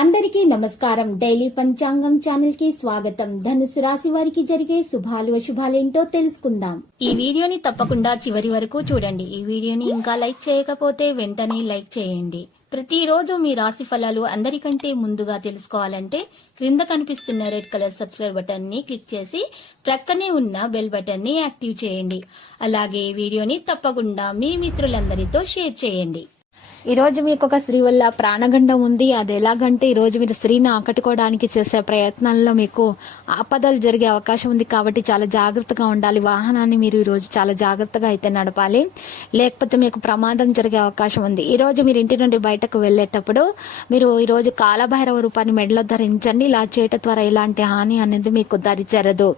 అందరికీ నమస్కారం. డైలీ పంచాంగం ఛానల్ కి స్వాగతం. ధనుసు రాశి వారికి జరిగే శుభాలు అశుభాలేంటో తెలుసుకుందాం. ఈ వీడియోని తప్పకుండా చివరి వరకు చూడండి. ఈ వీడియోని ఇంకా లైక్ చేయకపోతే వెంటనే లైక్ చేయండి. ప్రతిరోజు మీ రాశి ఫలాలు అందరికంటే ముందుగా తెలుసుకోవాలంటే క్రింద కనిపిస్తున్న రెడ్ కలర్ సబ్స్క్రైబ్ బటన్ ని క్లిక్ చేసి ప్రక్కనే ఉన్న బెల్ బటన్ ని యాక్టివ్ చేయండి. అలాగే వీడియోని తప్పకుండా మీ మిత్రులందరితో షేర్ చేయండి. ఈ రోజు మీకు ఒక స్త్రీ వల్ల ప్రాణగండం ఉంది. అది ఎలాగంటే ఈ రోజు మీరు స్త్రీని ఆకట్టుకోవడానికి చేసే ప్రయత్నాల్లో మీకు ఆపదలు జరిగే అవకాశం ఉంది. కాబట్టి చాలా జాగ్రత్తగా ఉండాలి. వాహనాన్ని మీరు ఈ రోజు చాలా జాగ్రత్తగా అయితే నడపాలి, లేకపోతే మీకు ప్రమాదం జరిగే అవకాశం ఉంది. ఈ రోజు మీరు ఇంటి నుండి బయటకు వెళ్లేటప్పుడు మీరు ఈ రోజు కాలభైరవ రూపాన్ని మెడలో ధరించండి. ఇలా చేయటం ద్వారా ఎలాంటి హాని అనేది మీకు దరిచేరదు.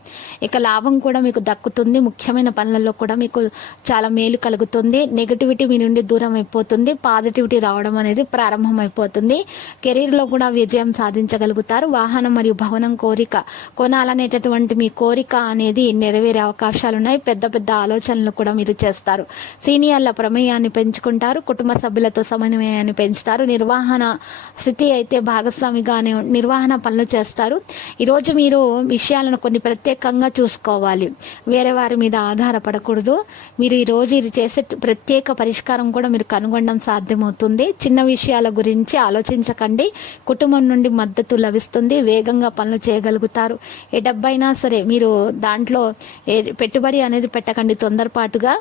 ఇక లాభం కూడా మీకు దక్కుతుంది. ముఖ్యమైన పనులలో కూడా మీకు చాలా మేలు కలుగుతుంది. నెగటివిటీ మీ నుండి దూరం అయిపోతుంది. పాజిటివిటీ రావడం అనేది ప్రారంభమైపోతుంది. కెరీర్ లో కూడా విజయం సాధించగలుగుతారు. వాహనం మరియు భవనం కోరిక కొనాలనేటటువంటి మీ కోరిక అనేది నెరవేరే అవకాశాలున్నాయి. పెద్ద పెద్ద ఆలోచనలు కూడా మీరు చేస్తారు. సీనియర్ల ప్రమేయాన్ని పెంచుకుంటారు. కుటుంబ సభ్యులతో సమన్వయాన్ని పెంచుతారు. నిర్వహణ స్థితి అయితే భాగస్వామిగానే నిర్వహణ పనులు చేస్తారు. ఈరోజు మీరు విషయాలను కొన్ని ప్రత్యేకంగా చూసుకోవాలి. వేరే వారి మీద ఆధారపడకూడదు. మీరు ఈ రోజు ఇది చేసే ప్రత్యేక పరిష్కారం కూడా మీరు కనుగొనడం సాధ్యమవుతుంది. చిన్న విషయాల గురించి ఆలోచించకండి. కుటుంబం నుండి మద్దతు లభిస్తుంది. వేగంగా పనులు చేయగలుగుతారు. ఏ డబ్బైనా సరే మీరు దాంట్లో పెట్టుబడి అనేది పెట్టకండి. తొందరపాటుగా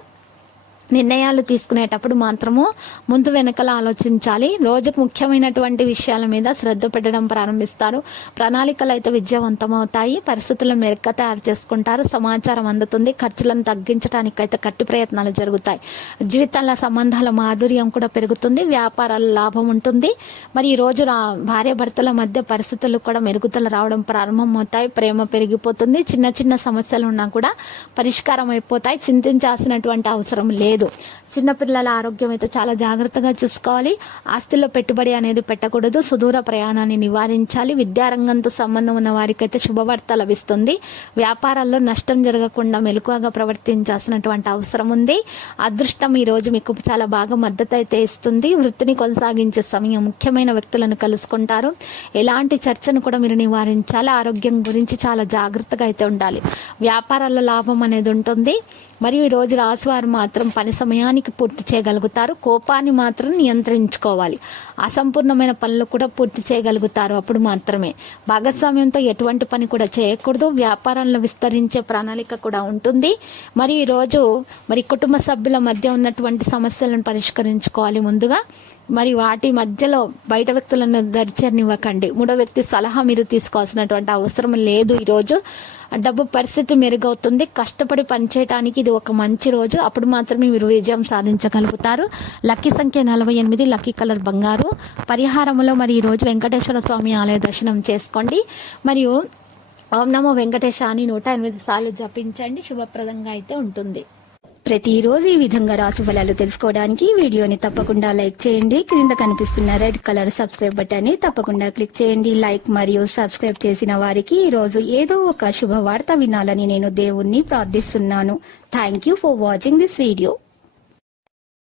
నిర్ణయాలు తీసుకునేటప్పుడు మాత్రము ముందు వెనకల ఆలోచించాలి. రోజుకు ముఖ్యమైనటువంటి విషయాల మీద శ్రద్ధ పెట్టడం ప్రారంభిస్తారు. ప్రణాళికలు అయితే విజయవంతమవుతాయి. పరిస్థితులను మెరుగ్గా తయారు చేసుకుంటారు. సమాచారం అందుతుంది. ఖర్చులను తగ్గించడానికి అయితే గట్టి ప్రయత్నాలు జరుగుతాయి. జీవితాల సంబంధాల మాధుర్యం కూడా పెరుగుతుంది. వ్యాపారాల లాభం ఉంటుంది. మరి ఈ రోజు భార్య భర్తల మధ్య పరిస్థితులు కూడా మెరుగుదల రావడం ప్రారంభమవుతాయి. ప్రేమ పెరిగిపోతుంది. చిన్న చిన్న సమస్యలు ఉన్నా కూడా పరిష్కారం అయిపోతాయి. చింతించాల్సినటువంటి అవసరం లేదు. చిన్నపిల్లల ఆరోగ్యం అయితే చాలా జాగ్రత్తగా చూసుకోవాలి. ఆస్తిలో పెట్టుబడి అనేది పెట్టకూడదు. సుదూర ప్రయాణాన్ని నివారించాలి. విద్యారంగంతో సంబంధం ఉన్న వారికైతే శుభవార్త లభిస్తుంది. వ్యాపారాల్లో నష్టం జరగకుండా మెలకువగా ప్రవర్తించాల్సినటువంటి అవసరం ఉంది. అదృష్టం ఈ రోజు మీకు చాలా బాగా మద్దతు అయితే ఇస్తుంది. వృత్తిని కొనసాగించే సమయం. ముఖ్యమైన వ్యక్తులను కలుసుకుంటారు. ఎలాంటి చర్చను కూడా మీరు నివారించాలి. ఆరోగ్యం గురించి చాలా జాగ్రత్తగా అయితే ఉండాలి. వ్యాపారాల్లో లాభం అనేది ఉంటుంది. మరియు ఈ రోజు రాశివారు మాత్రం పని సమయానికి పూర్తి చేయగలుగుతారు. కోపాన్ని మాత్రం నియంత్రించుకోవాలి. అసంపూర్ణమైన పనులు కూడా పూర్తి చేయగలుగుతారు. అప్పుడు మాత్రమే భాగస్వామ్యంతో ఎటువంటి పని కూడా చేయకూడదు. వ్యాపారంలో విస్తరించే ప్రణాళిక కూడా ఉంటుంది. మరి ఈ రోజు కుటుంబ సభ్యుల మధ్య ఉన్నటువంటి సమస్యలను పరిష్కరించుకోవాలి ముందుగా. మరి వాటి మధ్యలో బయట వ్యక్తులను దరిచేరనివ్వకండి. మూడో వ్యక్తి సలహా మీరు తీసుకోవాల్సినటువంటి అవసరం లేదు. ఈరోజు డబ్బు పరిస్థితి మెరుగవుతుంది. కష్టపడి పనిచేయడానికి ఇది ఒక మంచి రోజు. అప్పుడు మాత్రమే మీరు విజయం సాధించగలుగుతారు. లక్కీ సంఖ్య 48. లక్కీ కలర్ బంగారు. పరిహారంలో మరి ఈ రోజు వెంకటేశ్వర స్వామి ఆలయ దర్శనం చేసుకోండి. మరియు ఓం నమో వెంకటేశ అని 108 సార్లు జపించండి. శుభప్రదంగా అయితే ఉంటుంది. ప్రతిరోజు ఈ విధంగా రాశి ఫలాలు తెలుసుకోవడానికి వీడియోని తప్పకుండా లైక్ చేయండి. క్రింద కనిపిస్తున్న రెడ్ కలర్ సబ్స్క్రైబ్ బటన్ ని తప్పకుండా క్లిక్ చేయండి. లైక్ మరియు సబ్స్క్రైబ్ చేసిన వారికి ఈ రోజు ఏదో ఒక శుభవార్త వినాలని నేను దేవుణ్ణి ప్రార్థిస్తున్నాను. Thank you for watching this video.